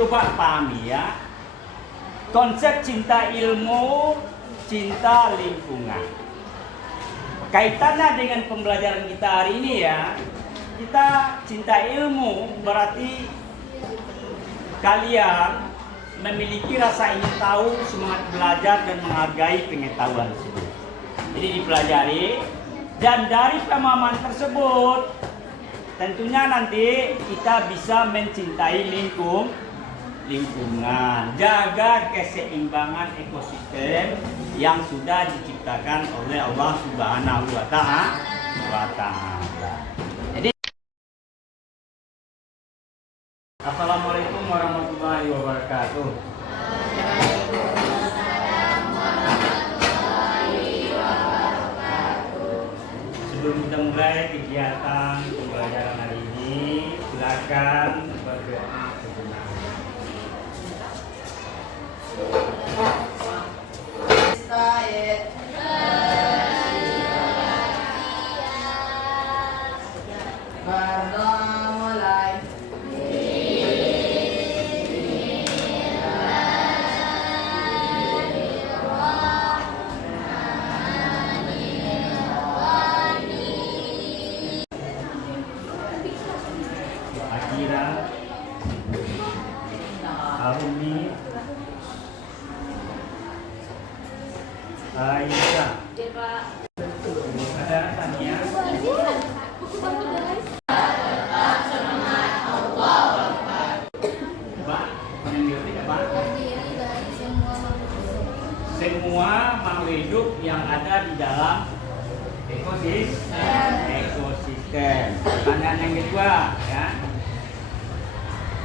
Coba pahami ya, konsep cinta ilmu, cinta lingkungan. Kaitannya dengan pembelajaran kita hari ini ya, kita cinta ilmu berarti kalian memiliki rasa ingin tahu, semangat belajar dan menghargai pengetahuan tersebut. Jadi dipelajari, dan dari pemahaman tersebut tentunya nanti kita bisa mencintai lingkungan, jaga keseimbangan ekosistem yang sudah diciptakan oleh Allah Subhanahu wa Ta'ala. Jadi, Assalamualaikum warahmatullahi wabarakatuh. Sebelum kita mulai kegiatan pembelajaran hari ini, silakan berdoa sejenak. Berdoa mulai. Akira, Arumi, Aisyah, ada Tania, Mbak, mengerti apa? Semua makhluk hidup yang ada di dalam ekosistem. Pertanyaan yang kedua ya.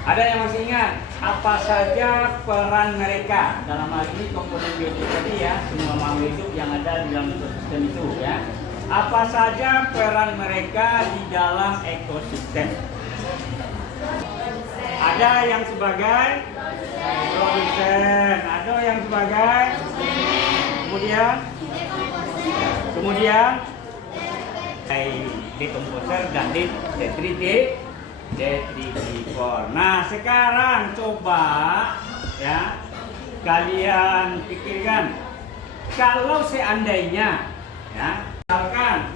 Ada yang masih ingat apa saja peran mereka dalam hal ini komponen biotik tadi ya, semua makhluk hidup yang ada di dalam ekosistem itu ya. Apa saja peran mereka di dalam ekosistem? Ada yang sebagai produsen, ada yang sebagai kemudian dekomposer dan detritivor. Nah, sekarang coba ya kalian pikirkan, kalau seandainya ya misalkan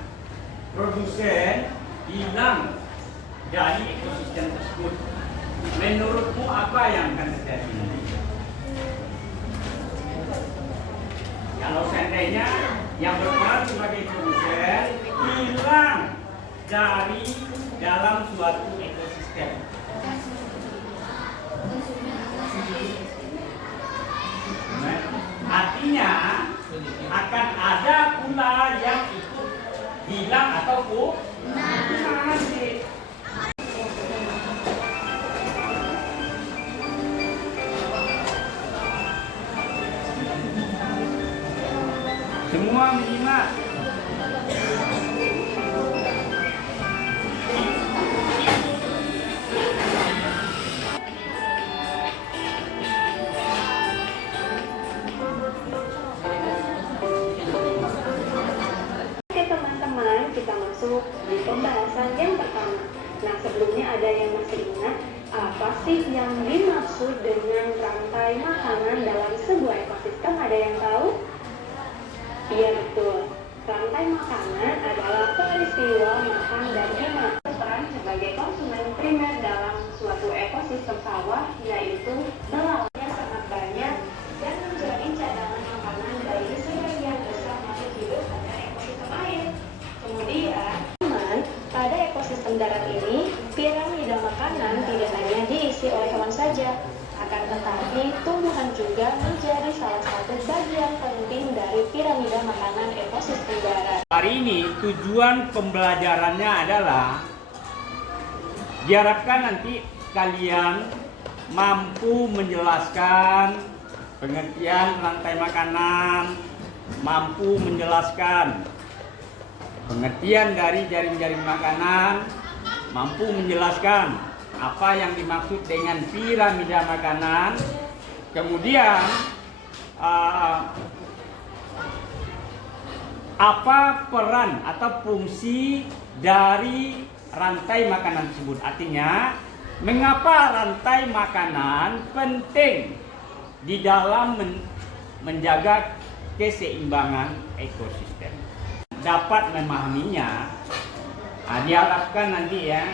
produsen hilang dari ekosistem tersebut, menurutmu apa yang akan terjadi? Kalau seandainya yang berperan sebagai produsen hilang dari dalam suatu ekosistem, artinya akan ada pula yang ikut hilang atau punah. Semua menyimak. Oke teman-teman, kita masuk di pembahasan yang pertama. Nah, sebelumnya ada yang masih ingat apa sih yang dimaksud dengan rantai makanan dalam sebuah ekosistem? Ada yang tahu? Iya betul, rantai makanan adalah peristiwa makan dan minum. Peran sebagai konsumen primer dalam suatu ekosistem sawah yaitu belalai yang sangat banyak dan menjadi cadangan makanan bagi sebagian besar makhluk hidup pada ekosistem air. Kemudian, pada ekosistem darat ini, piramida makanan tidak hanya diisi oleh hewan saja, akan tetapi tumbuhan juga menjadi salah satu bagian penting dari piramida makanan ekosistem darat. Hari ini tujuan pembelajarannya adalah diharapkan nanti kalian mampu menjelaskan pengertian rantai makanan, mampu menjelaskan pengertian dari jaring-jaring makanan, mampu menjelaskan apa yang dimaksud dengan piramida makanan, kemudian apa peran atau fungsi dari rantai makanan tersebut. Artinya Mengapa rantai makanan penting di dalam menjaga keseimbangan ekosistem? Dapat memahaminya, diharapkan nanti ya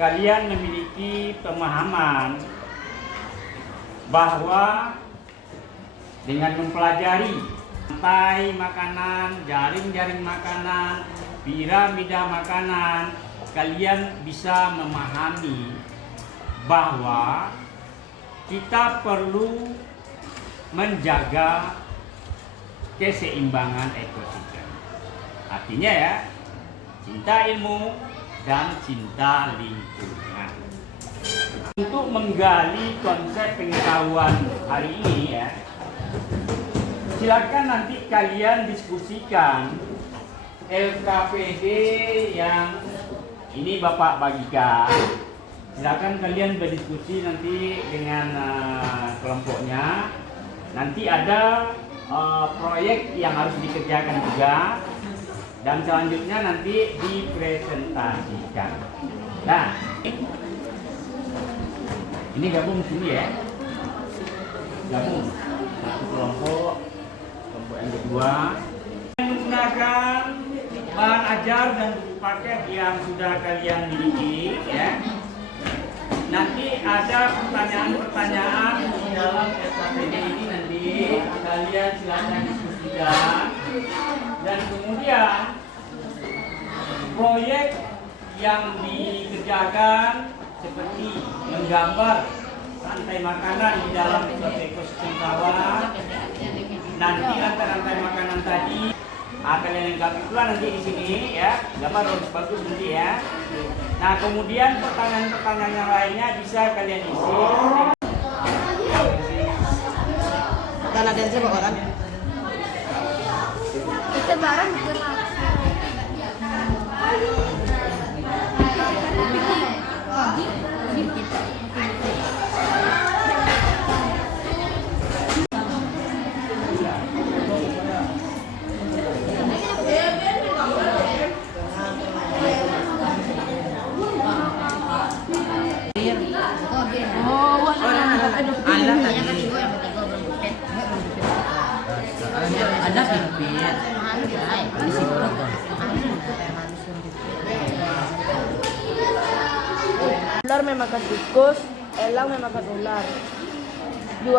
kalian memiliki pemahaman bahwa dengan mempelajari rantai makanan, jaring-jaring makanan, piramida makanan, kalian bisa memahami bahwa kita perlu menjaga keseimbangan ekosistem. Artinya ya, cinta ilmu dan cinta lingkungan. Untuk menggali konsep pengetahuan hari ini ya, silakan nanti kalian diskusikan LKPD yang ini Bapak bagikan. Silakan kalian berdiskusi nanti dengan kelompoknya. Nanti ada proyek yang harus dikerjakan juga, dan selanjutnya nanti dipresentasikan. Nah, ini gabung sini ya, gabung satu kelompok yang kedua, menggunakan bahan ajar dan buku paket yang sudah kalian miliki ya. Nanti ada pertanyaan-pertanyaan di dalam SKPD ini, nanti kalian silakan diskusikan, dan kemudian proyek yang dikerjakan seperti menggambar rantai makanan di dalam suatu ekosistem sawah. Nanti rantai makanan tadi kalian lengkapi pula nanti di sini ya, gambar bagus nanti ya. Nah, kemudian pertanyaan-pertanyaan yang lainnya bisa kalian isi. Dan ada yang coba orang. Kita bareng Ada pipit. Di situ Ular memakan tikus, elang memakan ular. 2.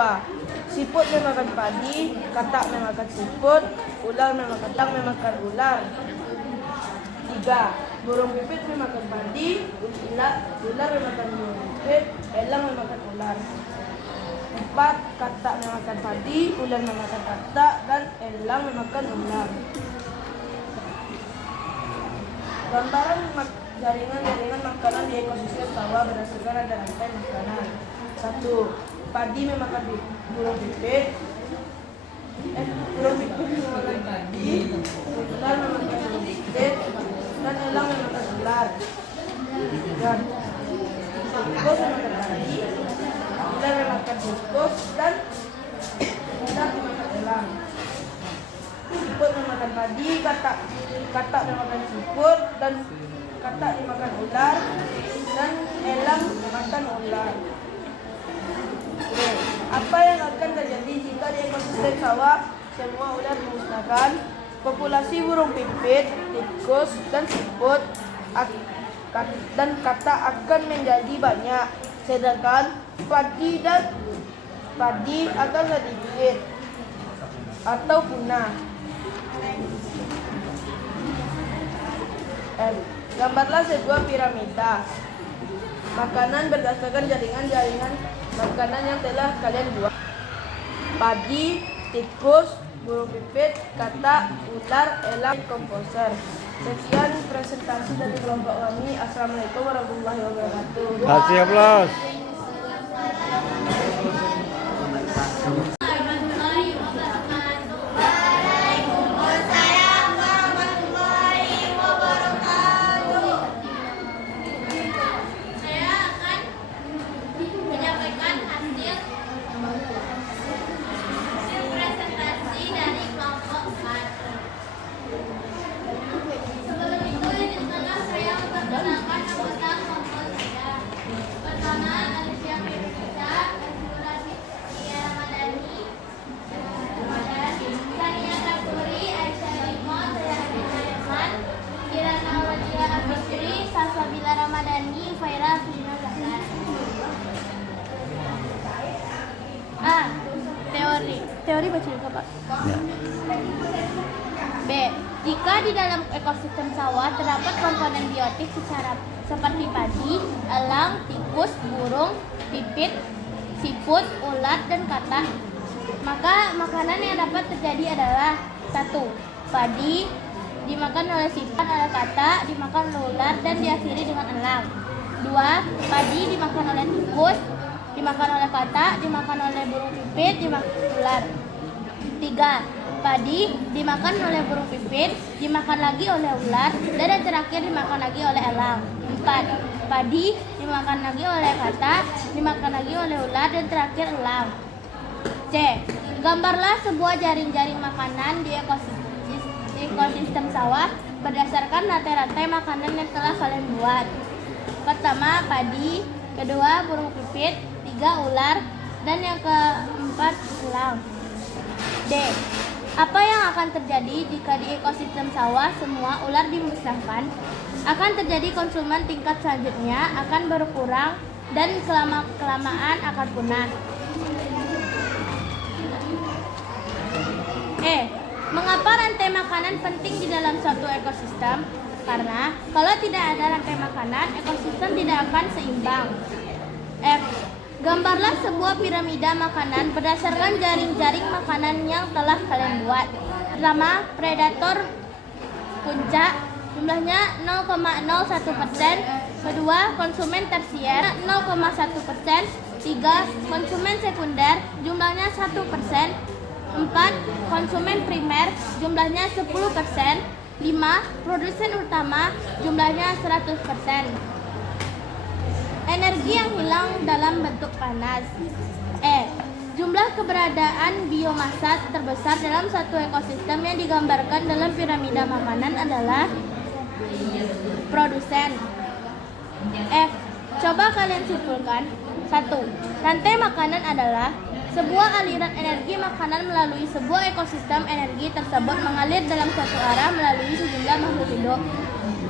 Siput memakan padi, katak memakan siput, ular memakan ular. 3. Burung pipit memakan padi, ular memakan burung pipit, elang memakan ular. 4. Katak memakan padi, ular memakan katak, dan elang memakan ular. Gambaran jaringan-jaringan makanan di ekosistem sawah berdasarkan ada rantai makanan. 1. Padi memakan burung pipit. Burung pipit memakan padi, ular memakan burung pipit, dan elang memakan ular. 3. Tikus memakan padi, ular memakan tikus, dan ular memakan elang. Siput memakan padi, katak memakan siput, dan katak dimakan ular, dan elang memakan ular. Oke. Apa yang akan terjadi jika di ekosistem sawah semua ular dimusnahkan? Populasi burung pipit, tikus, dan siput dan katak akan menjadi banyak, sedangkan padi akan sedikit atau punah. Gambarlah sebuah piramida makanan berdasarkan jaringan-jaringan makanan yang telah kalian buat. Padi, tikus, burung pipit, katak, ular, elang, komposer. Sekian presentasi dari kelompok kami. Assalamualaikum warahmatullahi wabarakatuh. Kasih aplaus. Mari baca juga, Pak. Ya. B. Jika di dalam ekosistem sawah terdapat komponen biotik seperti padi, elang, tikus, burung, pipit, siput, ulat, dan katak, maka makanan yang dapat terjadi adalah 1. Padi dimakan oleh siput, oleh katak, dimakan oleh ular, dan diakhiri dengan elang. 2. Padi dimakan oleh tikus, dimakan oleh katak, dimakan oleh burung pipit, dimakan ular. 3. Padi dimakan oleh burung pipit, dimakan lagi oleh ular, dan yang terakhir dimakan lagi oleh elang. 4. Padi dimakan lagi oleh katak, dimakan lagi oleh ular, dan terakhir elang. C. Gambarlah sebuah jaring-jaring makanan di ekosistem sawah berdasarkan rantai-rantai makanan yang telah kalian buat. Pertama, padi. Kedua, burung pipit. 3, ular. Dan yang keempat, elang. D. Apa yang akan terjadi jika di ekosistem sawah semua ular dimusnahkan? Akan terjadi konsumen tingkat selanjutnya akan berkurang dan kelamaan akan punah. E. Mengapa rantai makanan penting di dalam suatu ekosistem? Karena kalau tidak ada rantai makanan, ekosistem tidak akan seimbang. F. Gambarlah sebuah piramida makanan berdasarkan jaring-jaring makanan yang telah kalian buat. Pertama, predator puncak, jumlahnya 0,01%. Kedua, konsumen tersier 0,1%. 3, konsumen sekunder, jumlahnya 1%. 4, konsumen primer, jumlahnya 10%. 5, produsen utama, jumlahnya 100%. Energi yang hilang dalam bentuk panas. E. Jumlah keberadaan biomasa terbesar dalam satu ekosistem yang digambarkan dalam piramida makanan adalah produsen. F. Coba kalian simpulkan. 1. Rantai makanan adalah sebuah aliran energi makanan melalui sebuah ekosistem. Energi tersebut mengalir dalam suatu arah melalui sejumlah makhluk hidup.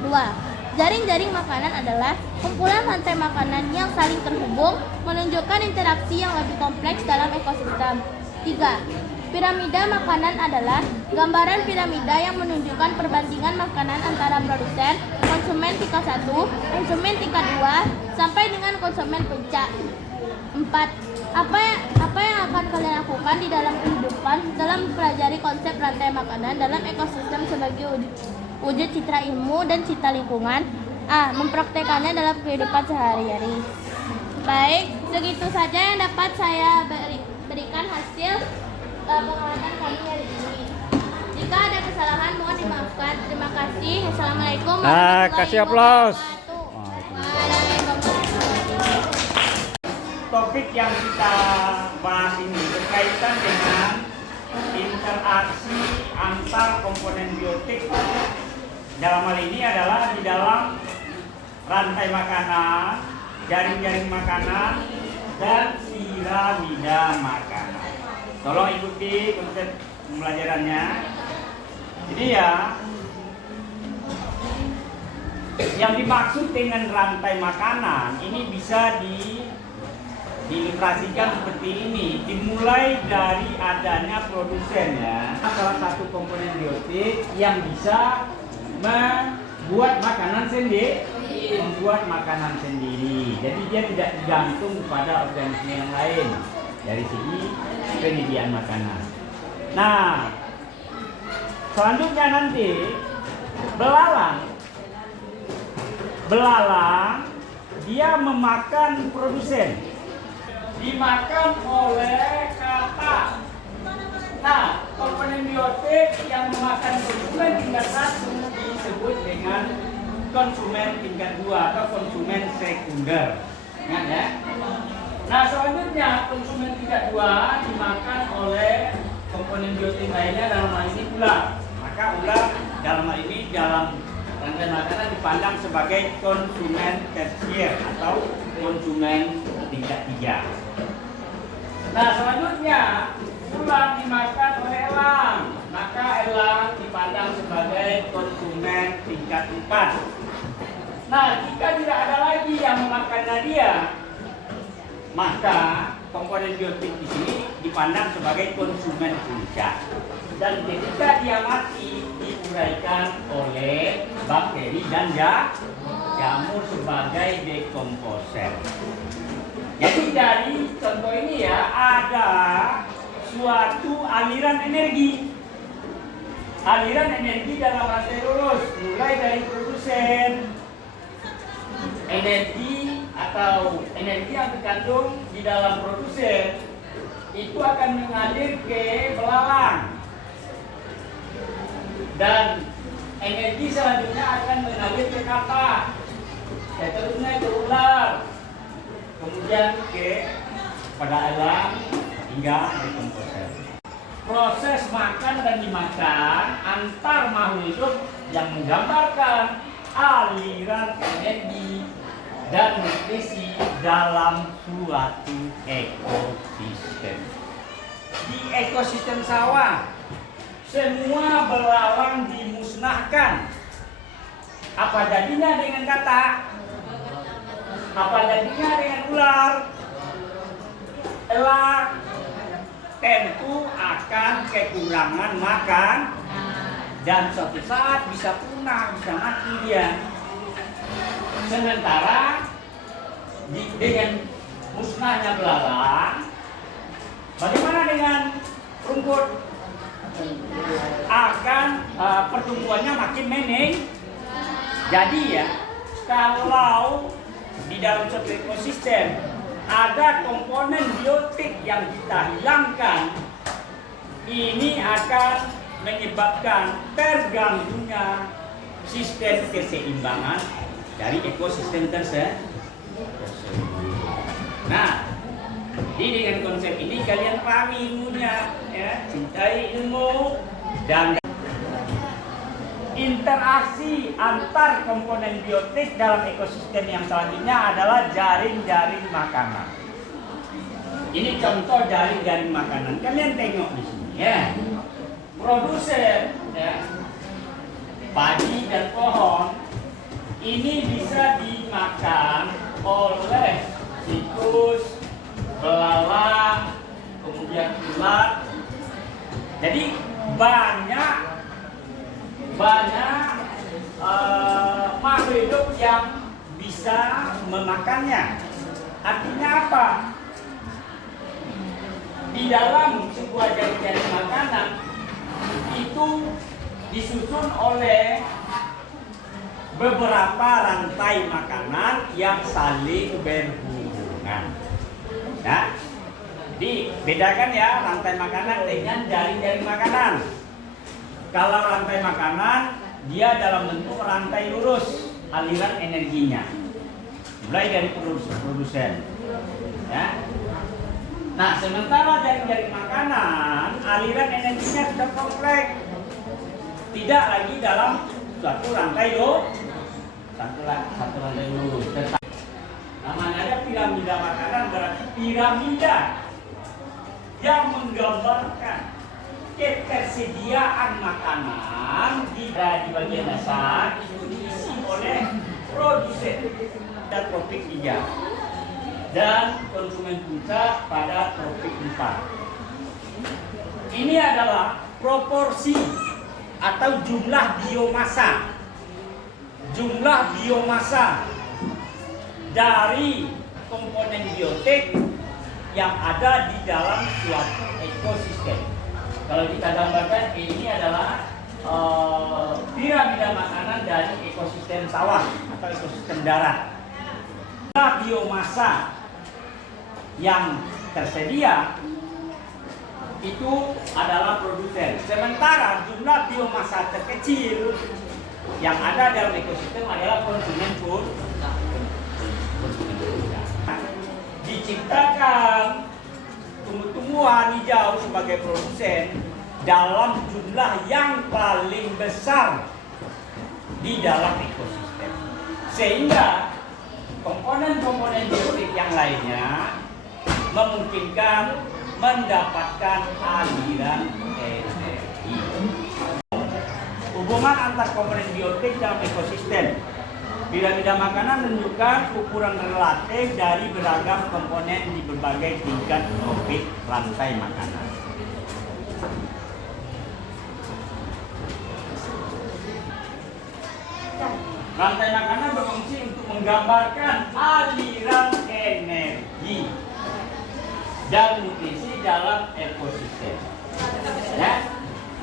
2. Jaring-jaring makanan adalah kumpulan rantai makanan yang saling terhubung, menunjukkan interaksi yang lebih kompleks dalam ekosistem. 3. Piramida makanan adalah gambaran piramida yang menunjukkan perbandingan makanan antara produsen, konsumen tingkat 1, konsumen tingkat 2, sampai dengan konsumen puncak. 4. Apa yang akan kalian lakukan di dalam kehidupan dalam mempelajari konsep rantai makanan dalam ekosistem sebagai wujud citra ilmu dan citra lingkungan? A. Mempraktekannya dalam kehidupan sehari-hari. Baik, segitu saja yang dapat saya berikan hasil pengamatan kami hari ini. Jika ada kesalahan mohon dimaafkan. Terima kasih. Assalamualaikum Kasih aplaus. Topik yang kita bahas ini berkaitan dengan interaksi antar komponen biotik. Dalam hal ini adalah di dalam rantai makanan, jaring-jaring makanan, dan piramida makanan. Tolong ikuti konsep pembelajarannya. Jadi ya, yang dimaksud dengan rantai makanan ini bisa diilustrasikan seperti ini. Dimulai dari adanya produsen ya, salah satu komponen biotik yang bisa membuat makanan sendiri, Jadi dia tidak tergantung pada organisme yang lain dari segi penyediaan makanan. Nah, selanjutnya nanti belalang dia memakan produsen, dimakan oleh katak. Nah, komponen biotik yang memakan konsumen tingkat 1 disebut dengan konsumen tingkat 2 atau konsumen sekunder. Ingat ya? Nah, selanjutnya konsumen tingkat 2 dimakan oleh komponen biotik lainnya, dalam hal ini ular. Maka ular dalam hal ini dalam rantai makanan dipandang sebagai konsumen tersier atau konsumen tingkat 3. Nah, selanjutnya ular dimakan oleh elang, maka elang dipandang sebagai konsumen tingkat 4. Nah, jika tidak ada lagi yang memakannya dia, maka komponen biotik di sini dipandang sebagai konsumen puncak. Dan ketika dia mati, diuraikan oleh bakteri dan jamur sebagai dekomposer. Jadi dari contoh ini ya, ada suatu aliran energi. Aliran energi dalam rantai lurus, mulai dari produsen, energi atau energi yang terkandung di dalam produsen itu akan mengalir ke belalang, dan energi selanjutnya akan mengalir ke katak, seterusnya ke ular, kemudian pada elang hingga dekomposer. Proses makan dan dimakan antar makhluk hidup yang menggambarkan aliran energi dan nutrisi dalam suatu ekosistem. Di ekosistem sawah, semua belalang dimusnahkan. Apa jadinya dengan katak? Apa jadinya dengan ular? Elang tentu akan kekurangan makan dan suatu saat bisa punah, bisa mati dia. Sementara dengan musnahnya belalang, bagaimana dengan rumput? Akan pertumbuhannya makin minim. Jadi ya, kalau di dalam suatu ekosistem ada komponen biotik yang kita hilangkan, ini akan menyebabkan terganggunya sistem keseimbangan dari ekosistem tersebut. Nah, jadi dengan konsep ini kalian pahami ilmunya, ya, cintai ilmu dan interaksi antar komponen biotik dalam ekosistem yang selanjutnya adalah jaring-jaring makanan. Ini contoh jaring-jaring makanan. Kalian tengok di sini, ya. Produsen, ya, padi dan pohon ini bisa dimakan oleh tikus, belalang, kemudian ulat. Jadi banyak makhluk hidup yang bisa memakannya. Artinya apa? Di dalam sebuah jaring-jaring makanan itu disusun oleh beberapa rantai makanan yang saling berhubungan. Nah, dibedakan ya rantai makanan dengan jaring-jaring makanan. Kalau rantai makanan, dia dalam bentuk rantai lurus aliran energinya, mulai dari produsen. Ya. Nah, sementara jaring-jaring makanan, aliran energinya sudah kompleks, tidak lagi dalam satu rantai lurus. Namanya ada piramida makanan, berarti piramida yang menggambarkan ketersediaan makanan di bagian dasar itu diisi oleh produsen dan tropik 3 dan konsumen puncak pada tropik 4. Ini adalah proporsi atau jumlah biomasa. Jumlah biomasa dari komponen biotik yang ada di dalam suatu ekosistem. Kalau kita gambarkan, ini adalah piramida makanan dari ekosistem sawah atau ekosistem darat. Jumlah biomasa yang tersedia itu adalah produsen. Sementara jumlah biomasa terkecil yang ada dalam ekosistem adalah konsumen food. Diciptakan tumbuh-tumbuhan hijau sebagai produsen dalam jumlah yang paling besar di dalam ekosistem, sehingga komponen-komponen biotik yang lainnya memungkinkan mendapatkan aliran energi. Hubungan antar komponen biotik dalam ekosistem. Piramida makanan menunjukkan ukuran relatif dari beragam komponen di berbagai tingkat tropik rantai makanan. Rantai makanan berfungsi untuk menggambarkan aliran energi dan nutrisi dalam ekosistem. Ya.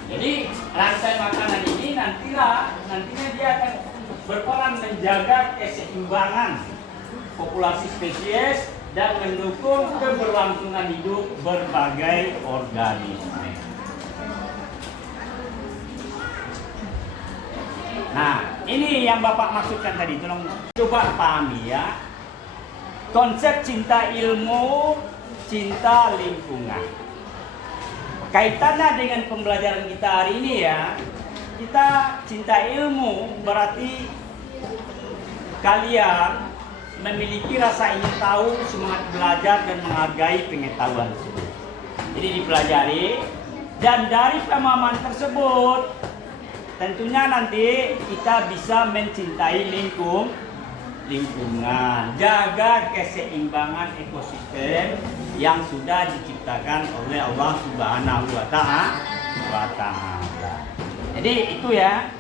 Jadi rantai makanan ini nantinya dia akan berperan menjaga keseimbangan populasi spesies dan mendukung keberlangsungan hidup berbagai organisme. Nah, ini yang Bapak maksudkan tadi. Tolong coba pahami ya. Konsep cinta ilmu, cinta lingkungan. Kaitannya dengan pembelajaran kita hari ini ya. Kita cinta ilmu berarti kalian memiliki rasa ingin tahu, semangat belajar dan menghargai pengetahuan tersebut. Jadi dipelajari dan dari pemahaman tersebut tentunya nanti kita bisa mencintai lingkungan, jaga keseimbangan ekosistem yang sudah diciptakan oleh Allah Subhanahu wa Ta'ala. Jadi itu ya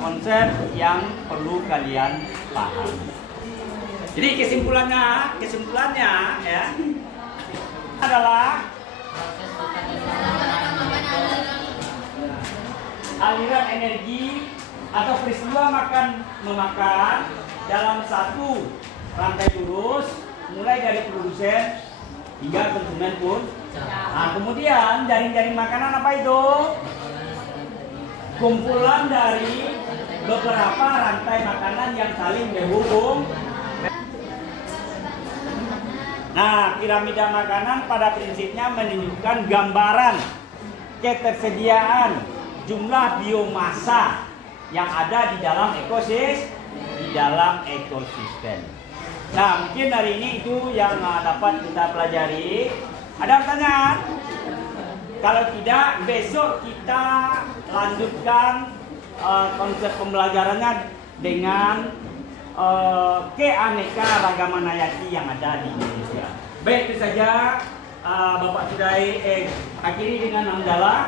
konsep yang perlu kalian pahami. Jadi kesimpulannya ya adalah aliran energi atau peristiwa memakan dalam satu rantai lurus mulai dari produsen hingga konsumen pun. Nah, kemudian jaring-jaring makanan apa itu? Kumpulan dari beberapa rantai makanan yang saling berhubung. Nah, piramida makanan pada prinsipnya menunjukkan gambaran ketersediaan jumlah biomasa yang ada di dalam ekosistem. Nah, mungkin hari ini itu yang dapat kita pelajari. Ada pertanyaan? Kalau tidak, besok kita lanjutkan konsep pembelajarannya dengan keanekaragaman hayati yang ada di Indonesia. Baik, itu saja. Bapak sudah akhiri dengan hamdalah.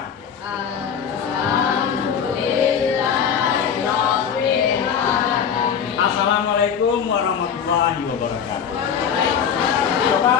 Assalamualaikum warahmatullahi wabarakatuh. Coba